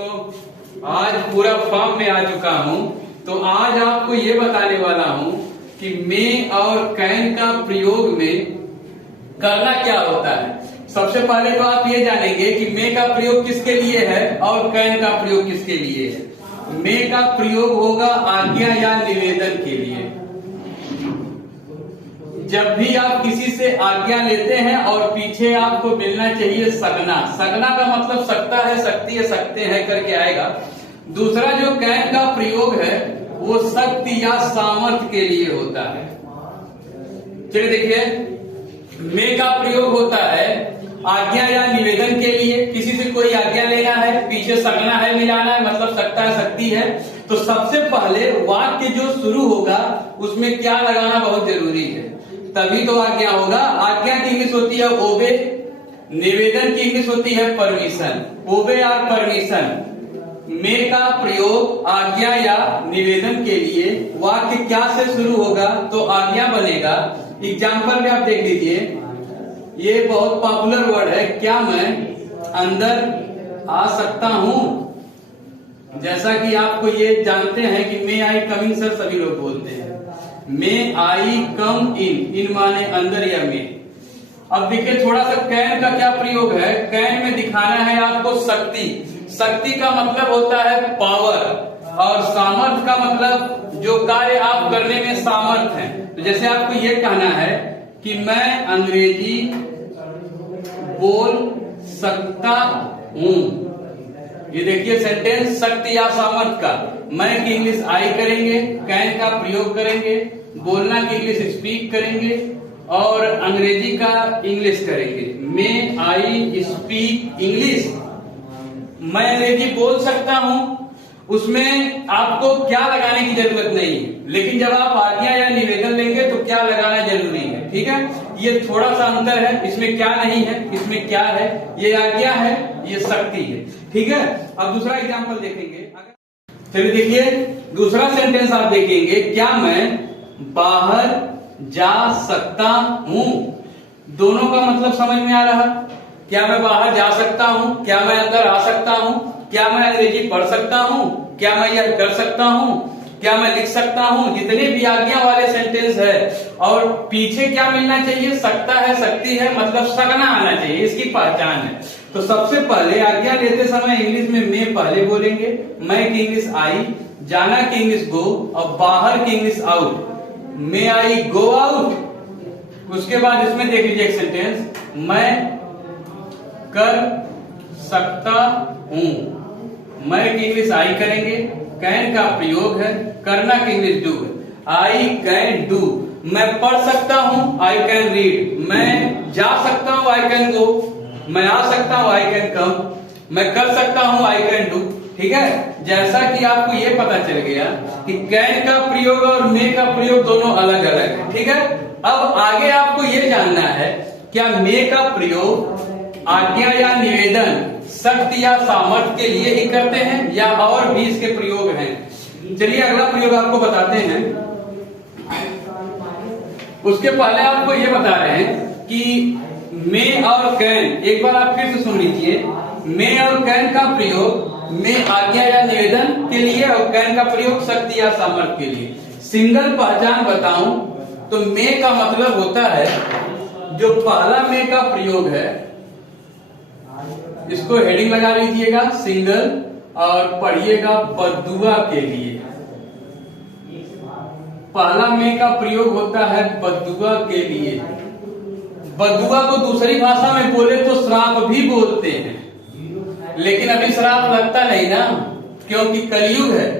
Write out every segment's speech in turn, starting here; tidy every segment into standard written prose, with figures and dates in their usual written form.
दोस्तों, आज पूरा फॉर्म में आ चुका हूं। तो आज आपको ये बताने वाला हूं कि मे और कैन का प्रयोग में करना क्या होता है। सबसे पहले तो आप ये जानेंगे कि मे का प्रयोग किसके लिए है और कैन का प्रयोग किसके लिए है। मे का प्रयोग होगा आज्ञा या निवेदन के लिए। जब भी आप किसी से आज्ञा लेते हैं और पीछे आपको मिलना चाहिए सकना। सकना का मतलब सकता है, सकती है, सकते हैं करके आएगा। दूसरा जो कैन का प्रयोग है वो शक्ति या सामर्थ्य के लिए होता है। चलिए देखिए, मे का प्रयोग होता है आज्ञा या निवेदन के लिए। किसी से कोई आज्ञा लेना है, पीछे सकना है, मिलाना है, मतलब सकता है, सकती है। तो सबसे पहले वाक्य जो शुरू होगा उसमें क्या लगाना बहुत जरूरी है, तभी तो आज्ञा होगा। आज्ञा की इंग्लिश होती है ओबे, निवेदन की इंग्लिश होती है परमिशन। ओबे और परमिशन। मे का प्रयोग आज्ञा या निवेदन के लिए वाक्य क्या से शुरू होगा तो आज्ञा बनेगा। एग्जाम्पल में आप देख लीजिए, ये बहुत पॉपुलर वर्ड है, क्या मैं अंदर आ सकता हूं। जैसा कि आपको ये जानते हैं कि मे आई कमिंग सर सभी लोग बोलते हैं। मे आई कम इन, इन माने अंदर या में। अब देखिए थोड़ा सा कैन का क्या प्रयोग है। कैन में दिखाना है आपको शक्ति। शक्ति का मतलब होता है पावर, और सामर्थ्य का मतलब जो कार्य आप करने में सामर्थ है। तो जैसे आपको ये कहना है कि मैं अंग्रेजी बोल सकता हूं। ये देखिए सेंटेंस शक्ति या सामर्थ्य का। मैं की इंग्लिश आई करेंगे, कैन का प्रयोग करेंगे, बोलना की इंग्लिश स्पीक करेंगे और अंग्रेजी का इंग्लिश करेंगे। मे आई स्पीक इंग्लिश। मैं अंग्रेजी बोल सकता हूं, उसमें आपको क्या लगाने की जरूरत नहीं है। लेकिन जब आप आज्ञा या निवेदन लेंगे तो क्या लगाना जरूरी है। ठीक है, ये थोड़ा सा अंतर है। इसमें क्या नहीं है, इसमें क्या है। ये आज्ञा है, ये शक्ति है। ठीक है, अब दूसरा एग्जाम्पल देखेंगे। चलिए देखिए, दूसरा सेंटेंस आप देखेंगे, क्या मैं बाहर जा सकता हूं। दोनों का मतलब समझ में आ रहा। क्या मैं बाहर जा सकता हूं, क्या मैं अंदर आ सकता हूं, क्या मैं अंग्रेजी पढ़ सकता हूं, क्या मैं यह कर सकता हूं, क्या मैं लिख सकता हूं। जितने भी आज्ञा वाले सेंटेंस है और पीछे क्या मिलना चाहिए, सकता है, सकती है, मतलब सकना आना चाहिए, इसकी पहचान है। तो सबसे पहले आज्ञा लेते समय इंग्लिश में मे पहले बोलेंगे, मैं की इंग्लिश आई, जाना की इंग्लिश गो और बाहर की English out. May I go out. उसके बाद इसमें देख लीजिए एक सेंटेंस, मैं कर सकता हूं। मैं की इंग्लिश आई करेंगे, कैन का प्रयोग है, करना की इंग्लिश डू है। I can do. मैं पढ़ सकता हूं, आई कैन रीड। मैं जा सकता हूं, आई कैन गो। मैं आ सकता हूं, आई कैन कम। मैं कर सकता हूं, आई कैन डू। ठीक है, जैसा कि आपको ये पता चल गया कि कैन का प्रयोग और मे का प्रयोग दोनों अलग अलग है। ठीक है, अब आगे आपको ये जानना है क्या मे का प्रयोग आज्ञा या निवेदन, शक्ति या सामर्थ्य के लिए ही करते हैं या और भी इसके प्रयोग हैं। चलिए अगला प्रयोग आपको बताते हैं। उसके पहले आपको ये बता रहे हैं कि मे और कैन, एक बार आप फिर से सुन लीजिए। मे और कैन का प्रयोग मे आज्ञा या निवेदन के लिए और कैन का प्रयोग शक्ति या सामर्थ्य के लिए। सिंगल पहचान बताऊं तो मे का मतलब होता है, जो पहला मे का प्रयोग है इसको हेडिंग लगा लीजिएगा सिंगल और पढ़िएगा बद्दुआ के लिए। पहला मे का प्रयोग होता है बद्दुआ के लिए। बद्दुआ को दूसरी भाषा में बोले तो श्राप भी बोलते हैं, लेकिन अभी श्राप लगता नहीं ना, क्योंकि कलयुग है।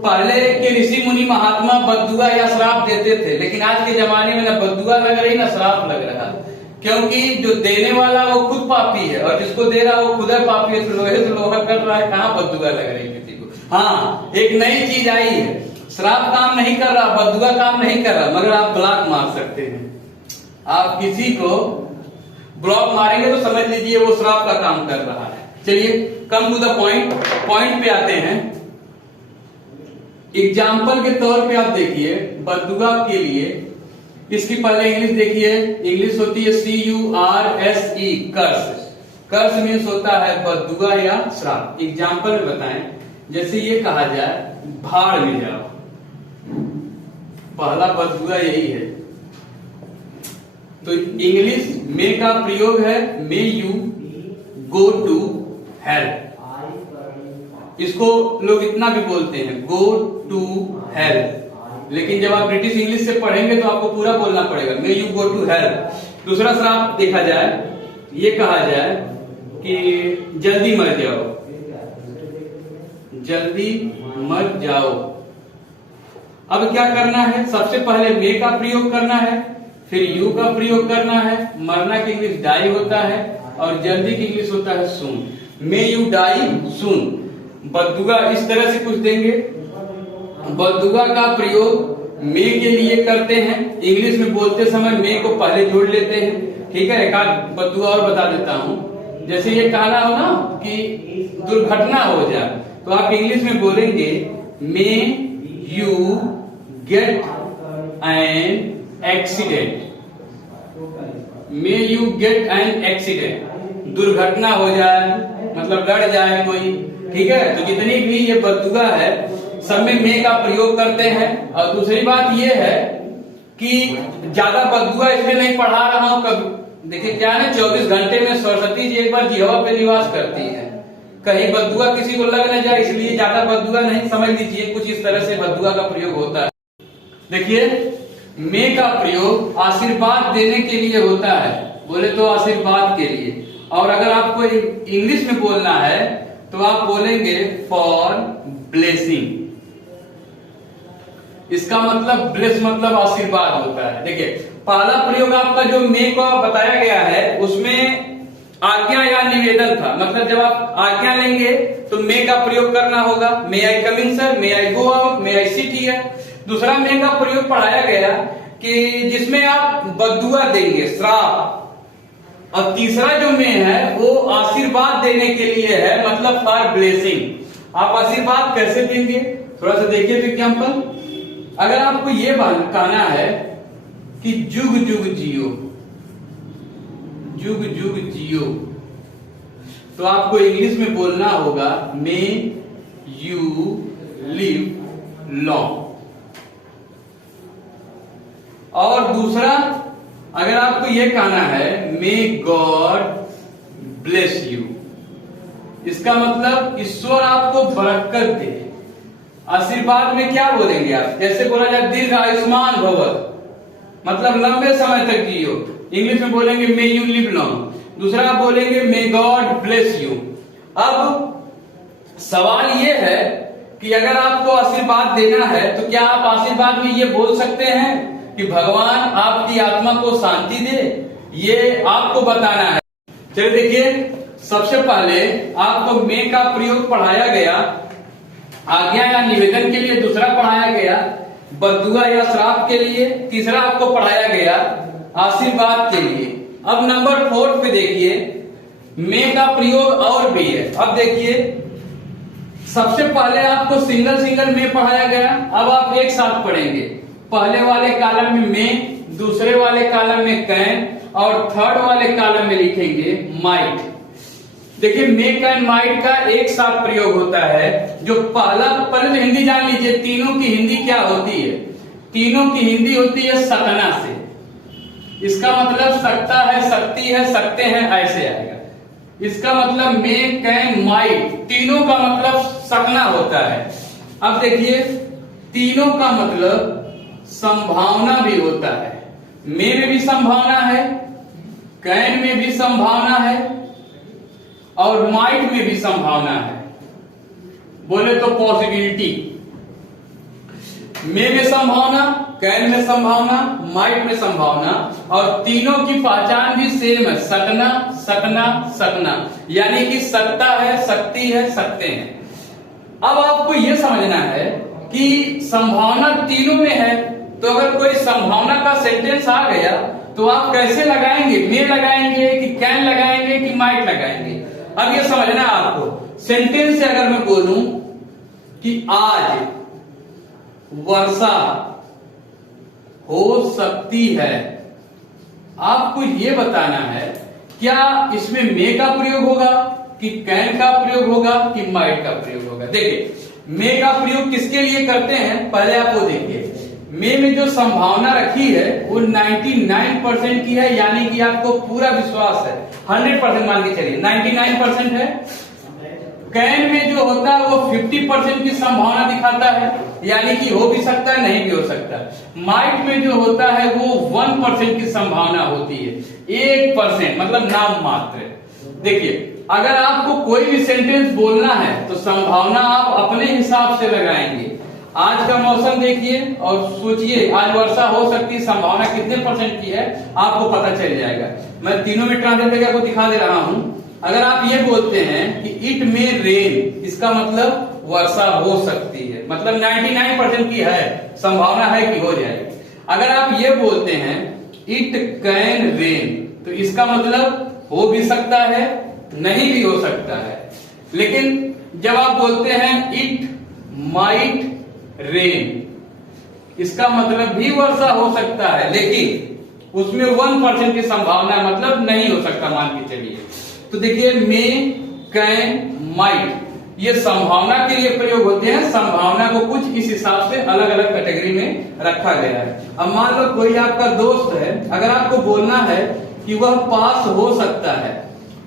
पहले के ऋषि मुनि महात्मा बद्दुआ या श्राप देते थे, लेकिन आज के जमाने में ना बद्दुआ लग रही ना श्राप लग रहा, क्योंकि जो देने वाला वो खुद पापी है और जिसको दे रहा वो खुद पापी है। लोहे से लोहा कर रहा है, कहाँ बद्दुआ लग रही है किसी को। हाँ, एक नई चीज आई है, श्राप काम नहीं कर रहा, बद्दुआ काम नहीं कर रहा, मगर आप ब्लॉक मार सकते हैं। आप किसी को ब्लॉक मारेंगे तो समझ लीजिए वो श्राप का काम कर रहा है। चलिए come to the point, point पे आते हैं। एग्जाम्पल के तौर पे आप देखिए, बद्दुआ के लिए इसकी पहले इंग्लिश देखिए। इंग्लिश होती है CURSE, कर्स। कर्स मीन्स होता है बददुआ या श्राप। एग्जाम्पल में बताएं, जैसे ये कहा जाए भाड़ में जाओ, पहला बददुआ यही है। तो इंग्लिश में का प्रयोग है may you go to hell. इसको लोग इतना भी बोलते हैं गो टू हेल, लेकिन जब आप ब्रिटिश इंग्लिश से पढ़ेंगे तो आपको पूरा बोलना पड़ेगा may you go to hell. दूसरा श्राप देखा जाए, ये कहा जाए कि जल्दी मर जाओ, जल्दी मर जाओ। अब क्या करना है, सबसे पहले मे का प्रयोग करना है, फिर यू का प्रयोग करना है। मरना की इंग्लिश डाई होता है और जल्दी की इंग्लिश होता है सून। मे यू डाई सून। बददुआ इस तरह से कुछ देंगे। बददुआ का प्रयोग मे के लिए करते हैं, इंग्लिश में बोलते समय मे को पहले जोड़ लेते हैं। ठीक है, एक आध बददुआ और बता देता हूं। जैसे ये कहना हो ना कि दुर्घटना हो जाए, तो आप इंग्लिश में बोलेंगे may you get an accident. May you get an accident, दुर्घटना हो जाए मतलब लड़ जाए कोई। ठीक है, तो जितनी भी ये बददुआ है सब में मे का प्रयोग करते हैं। और दूसरी बात ये है कि ज्यादा बददुआ इसलिए नहीं पढ़ा रहा हूं। कभी देखिए क्या है, 24 घंटे में सरस्वती जी एक बार जिह्वा पे निवास करती है, कहीं बददुआ किसी को लग न जाए, इसलिए ज्यादा बददुआ नहीं, समझ लीजिए कुछ इस तरह से बददुआ का प्रयोग होता है। देखिए मे का प्रयोग आशीर्वाद देने के लिए होता है, बोले तो आशीर्वाद के लिए। और अगर आपको इंग्लिश में बोलना है तो आप बोलेंगे फॉर ब्लेसिंग। इसका मतलब ब्लेस मतलब आशीर्वाद होता है। देखिए पहला प्रयोग आपका जो मे को बताया गया है उसमें आज्ञा या निवेदन था, मतलब जब आप आज्ञा लेंगे तो मे का प्रयोग करना होगा। May I come in sir, may I go out, may I sit here. दूसरा मे का प्रयोग पढ़ाया गया कि जिसमें आप बददुआ देंगे, श्राप। और तीसरा जो मे है वो आशीर्वाद देने के लिए है, मतलब फॉर ब्लेसिंग। आप आशीर्वाद कैसे देंगे, थोड़ा सा देखिए एग्जाम्पल। अगर आपको ये कहना है कि जुग जुग जियो, जुग जुग जियो, तो आपको इंग्लिश में बोलना होगा मे यू लिव लॉन्ग। और दूसरा अगर आपको यह कहना है मे गॉड ब्लेस यू, इसका मतलब ईश्वर आपको बरकत दे। आशीर्वाद में क्या बोलेंगे आप, जैसे बोला जाए दीर्घ आयुष्मान भव, मतलब लंबे समय तक जियो, इंग्लिश में बोलेंगे मे यू लिव लॉन्ग। दूसरा आप बोलेंगे मे गॉड ब्लेस यू। अब सवाल ये है कि अगर आपको आशीर्वाद देना है तो क्या आप आशीर्वाद में ये बोल सकते हैं कि भगवान आपकी आत्मा को शांति दे, ये आपको बताना है। चलिए देखिए, सबसे पहले आपको मे का प्रयोग पढ़ाया गया आज्ञा या निवेदन के लिए, दूसरा पढ़ाया गया बददुआ या श्राप के लिए, तीसरा आपको पढ़ाया गया आशीर्वाद के लिए। अब नंबर 4 पे देखिए मे का प्रयोग और भी है। अब देखिए सबसे पहले आपको सिंगल सिंगल मे पढ़ाया गया, अब आप एक साथ पढ़ेंगे। पहले वाले कॉलम में मे, दूसरे वाले कॉलम में कैन और थर्ड वाले कॉलम में लिखेंगे माइट। देखिए मे कैन माइट का एक साथ प्रयोग होता है। जो पहले तो हिंदी जान लीजिए, तीनों की हिंदी क्या होती है, तीनों की हिंदी होती है सकना से। इसका मतलब सकता है, सकती है, सकते हैं, ऐसे आएगा। इसका मतलब मे कैन माइट, तीनों का मतलब सकना होता है। अब देखिए तीनों का मतलब संभावना भी होता है। मे में भी संभावना है, कैन में भी संभावना है और माइट में भी संभावना है। बोले तो पॉसिबिलिटी, मे में संभावना, कैन में संभावना, माइट में संभावना, और तीनों की पहचान भी सेम है, सकना सकना सकना, यानी कि सकता है, सकती है, सकते हैं। अब आपको यह समझना है कि संभावना तीनों में है, तो अगर कोई संभावना का सेंटेंस आ गया तो आप कैसे लगाएंगे, मे लगाएंगे कि कैन लगाएंगे कि माइट लगाएंगे। अब ये समझना आपको, सेंटेंस से अगर मैं बोलूं कि आज वर्षा हो सकती है, आपको ये बताना है क्या इसमें मे का प्रयोग होगा कि कैन का प्रयोग होगा कि माइट का प्रयोग होगा? देखिए, मे का प्रयोग किसके लिए करते हैं पहले आप वो देखिए। मे में जो संभावना रखी है वो 99% की है, यानी कि आपको पूरा विश्वास है, 100% मान के चलिए 99% है। कैन में जो होता है वो 50% की संभावना दिखाता है, यानी कि हो भी सकता है नहीं भी हो सकता। माइट में जो होता है वो 1% की संभावना होती है, 1% मतलब नाम मात्र। देखिए, अगर आपको कोई भी सेंटेंस बोलना है तो संभावना आप अपने हिसाब से लगाएंगे। आज का मौसम देखिए और सोचिए आज वर्षा हो सकती है, संभावना कितने % की है आपको पता चल जाएगा। मैं तीनों में ट्रांसलेट करके आपको दिखा दे रहा हूं। अगर आप ये बोलते हैं कि इट मे रेन, इसका मतलब वर्षा हो सकती है, मतलब 99% की है, संभावना है कि हो जाएगी। अगर आप ये बोलते हैं इट कैन रेन, तो इसका मतलब हो भी सकता है नहीं भी हो सकता है। लेकिन जब आप बोलते हैं इट माइट रेन, इसका मतलब भी वर्षा हो सकता है, लेकिन उसमें 1% की संभावना, मतलब नहीं हो सकता मान के चलिए। तो देखिए, मे कैन माइट ये संभावना के लिए प्रयोग होते हैं। संभावना को कुछ इस हिसाब से अलग अलग कैटेगरी में रखा गया है। अब मान लो कोई आपका दोस्त है, अगर आपको बोलना है कि वह पास हो सकता है,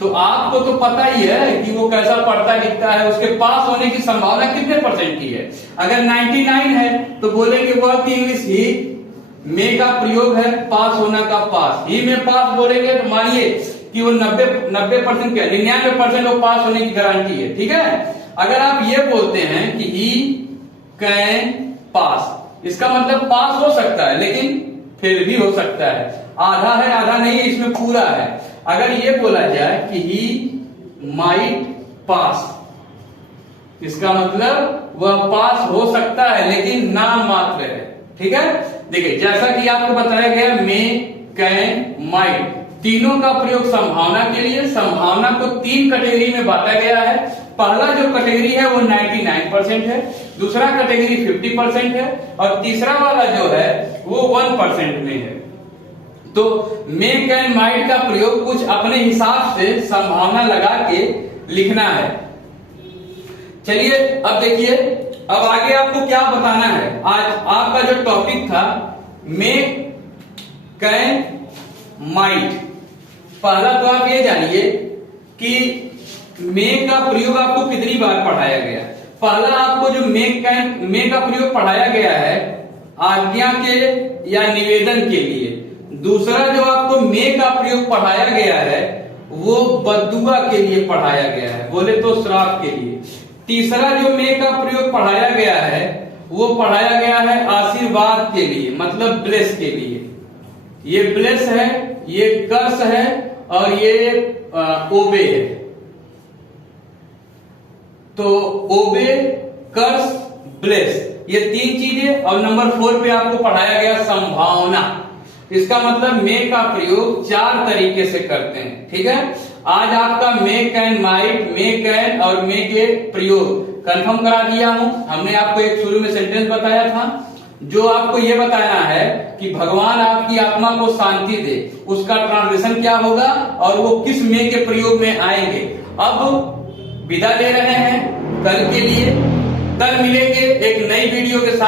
तो आपको तो पता ही है कि वो कैसा पढ़ता लिखता है, उसके पास होने की संभावना कितने % की है। अगर 99 है तो बोलेंगे वह की इंग्लिश ही मे का प्रयोग है, पास होना का पास, ही में पास बोलेंगे तो मानिए कि वो 90% क्या 99% वो पास होने की गारंटी है, ठीक है। अगर आप ये बोलते हैं कि ही कैन पास, इसका मतलब पास हो सकता है लेकिन फिर भी हो सकता है, आधा है आधा नहीं है, इसमें पूरा है। अगर ये बोला जाए कि ही माइट पास, इसका मतलब वह पास हो सकता है लेकिन नाम मात्र है, ठीक है। देखिए, जैसा कि आपको बताया गया मे कैन माइट तीनों का प्रयोग संभावना के लिए। संभावना को 3 कैटेगरी में बांटा गया है। पहला जो कैटेगरी है वो 99% है, दूसरा कैटेगरी 50% है और तीसरा वाला जो है वो 1% में है। तो मे कैन माइट का प्रयोग कुछ अपने हिसाब से संभावना लगा के लिखना है। चलिए अब देखिए, अब आगे आपको क्या बताना है। आज आपका जो टॉपिक था मे कैन माइट, पहला तो आप ये जानिए कि मे का प्रयोग आपको कितनी बार पढ़ाया गया। पहला आपको जो मे का प्रयोग पढ़ाया गया है आज्ञा के या निवेदन के लिए। दूसरा जो आपको मे का प्रयोग पढ़ाया गया है वो बद्दुआ के लिए पढ़ाया गया है, बोले तो श्राप के लिए। तीसरा जो मे का प्रयोग पढ़ाया गया है वो पढ़ाया गया है आशीर्वाद के लिए, मतलब ब्लेस के लिए। ये ब्लेस है, ये कर्स है और ये ओबे है। तो ओबे, कर्स, ब्लेस, ये 3 चीजें। और नंबर 4 पे आपको पढ़ाया गया संभावना। इसका मतलब मे का प्रयोग 4 तरीके से करते हैं, ठीक है। आज आपका मे कैन माइट, मे कैन और मे के प्रयोग कंफर्म करा दिया हूं। हमने आपको एक शुरू में सेंटेंस बताया था जो आपको ये बताना है कि भगवान आपकी आत्मा को शांति दे, उसका ट्रांसलेशन क्या होगा और वो किस मे के प्रयोग में आएंगे। अब विदा ले रहे हैं कल के लिए, कल मिलेंगे एक नई वीडियो के साथ।